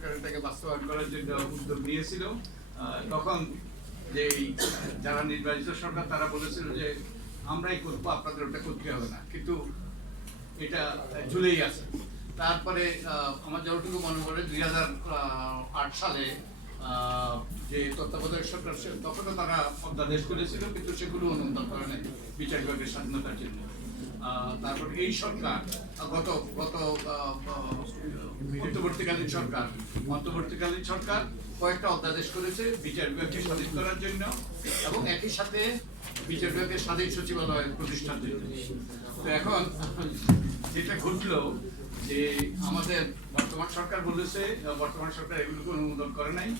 সরকার এটাকে বাস্তবায়ন করার জন্য উদ্যোগ নিয়েছিল। তখন যে যারা নির্বাচিত সরকার তারা বলেছিল যে আমরাই করবো, আপনাদের ওটা করতে হবে না, কিন্তু এটা ঝুলেই আছে। তারপরে আমার যতটুকু মনে পড়ে 2008 সালে যে তত্ত্বাবধায়ক সরকার তখনও তারা অধ্যাদেশ করেছিল, কিন্তু সেগুলো অনুমোদন করে নাই বিচার বিভাগের স্বাধীনতার জন্য। তারপর এই সরকার গত গত অন্তর্বর্তীকালীন সরকার কয়েকটা অধ্যাদেশ করেছে বিচার বিভাগকে স্বাধীন করার জন্য এবং একই সাথে বিচার বিভাগের স্বাধীন সচিবালয় প্রতিষ্ঠার জন্য। তো এখন যেটা ঘটলো যে আমাদের বর্তমান সরকার বলেছে, বর্তমান সরকার এগুলোকে অনুমোদন করে নাই,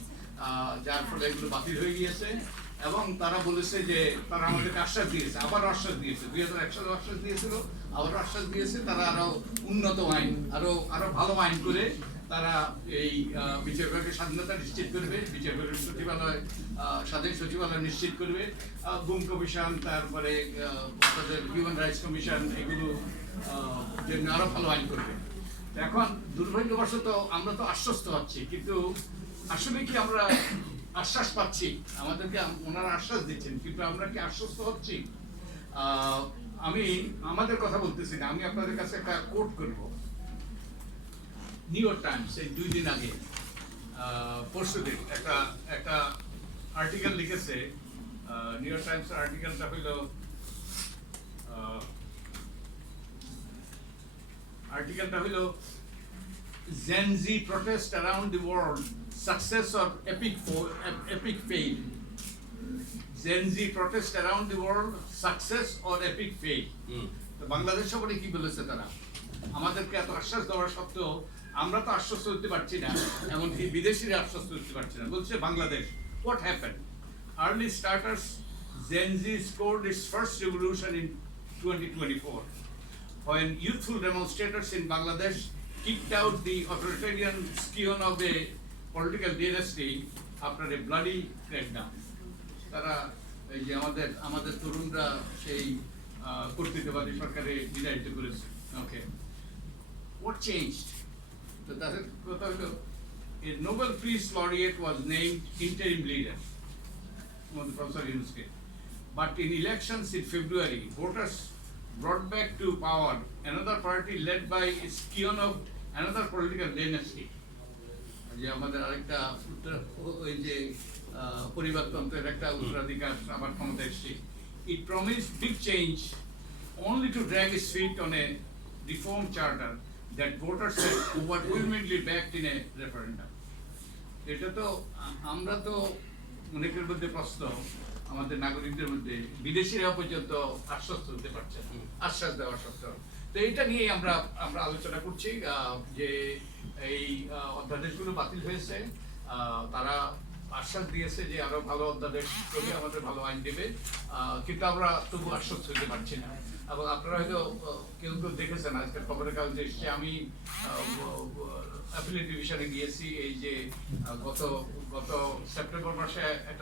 যার ফলে এগুলো বাতিল হয়ে গিয়েছে। এবং তারা বলেছে যে তারা আমাদেরকে আশ্বাস দিয়েছে, আবার আশ্বাস দিয়েছে, 2001 সালে আশ্বাস দিয়েছিল, আবার আশ্বাস দিয়েছে তারা আরো উন্নত আইন, আরো ভালো আইন করে তারা এই বিচার বিভাগের স্বাধীনতা নিশ্চিত করবে, বিচার বিভাগের সচিবালয় স্বাধীন সচিবালয় নিশ্চিত করবে, গুম কমিশন, তারপরে তাদের হিউম্যান রাইটস কমিশন, এগুলো জন্য আরো ভালো আইন করবে। এখন দুর্ভাগ্যবশত আমরা তো আশ্বস্ত হচ্ছি, কিন্তু আসলে কি আমরা আশ্বাস পাচ্ছি? আমাদেরকে ওনারা আশ্বাস দিচ্ছেন, কিন্তু আমরা কি আশ্বস্ত হচ্ছি? আমি আমাদের কথা বলতেছি না, আমি আপনাদের কাছে একটা কোট করব। নিউ ইয়র্ক টাইমস এই 2 দিন আগে পরশুদিন একটা আর্টিকেল লিখেছে। নিউ ইয়র্ক টাইমস আর্টিকেলটা হইল Gen Z protest around the world, success or epic fail. Gen Z protest around the world, success or epic fail. তো বাংলাদেশ সবাই কি বলেছে তারা? আমাদেরকে এত আশ্বাস দেওয়া সত্ত্বেও আমরা তো আশ্বস্ত হতে পারছি না, এমনকি বিদেশিরা আশ্বস্ত হতে পারছে না। বলছে Bangladesh, what happened? Early starters, Gen Z scored its first revolution in 2024 when youthful demonstrators in Bangladesh kicked out the authoritarian scion of a political dynasty after a bloody crackdown. তারা এই যে আমাদের তরুণরা সেই কর্তৃত্ববাদী সরকারে বিতাড়িত করেছে। ওকে, what changed? তো তাদের কথা হলো a Nobel Peace Laureate was named interim leader, Professor Yunusকে. But in elections in February, voters brought back to power another party led by a scion of another political dynasty. যে আমাদের আরেকটা ওই যে পরিবারতন্ত্রের একটা উত্তরাধিকার আবার ক্ষমতা এসেছে। It promised big change only to drag its feet on a reform charter that voters had overwhelmingly backed in a referendum. এটা তো আমরা তো অনেকের মধ্যে প্রশ্ন, আমাদের নাগরিকদের মধ্যে বিদেশিরা পর্যন্ত আশ্বস্ত হতে পারছে না, আশ্বাস দেওয়া সত্ত্বেও। তো এটা নিয়ে আমরা আলোচনা করছি যে এই অধ্যাদেশগুলো বাতিল হয়েছে, তারা আশ্বাস দিয়েছে যে আরো ভালো অধ্যাদেশ করবে, আমাদের ভালো আইন দেবে, কিন্তু আমরা তবু আশ্বস্ত হতে পারছি না। এবং আপনারা হয়তো কেউ দেখেছেন আজকের খবরের কাগজে এসছে, আমি অ্যাপিলেট ডিভিশনে গিয়েছি। এই যে গত সেপ্টেম্বর মাসে একটা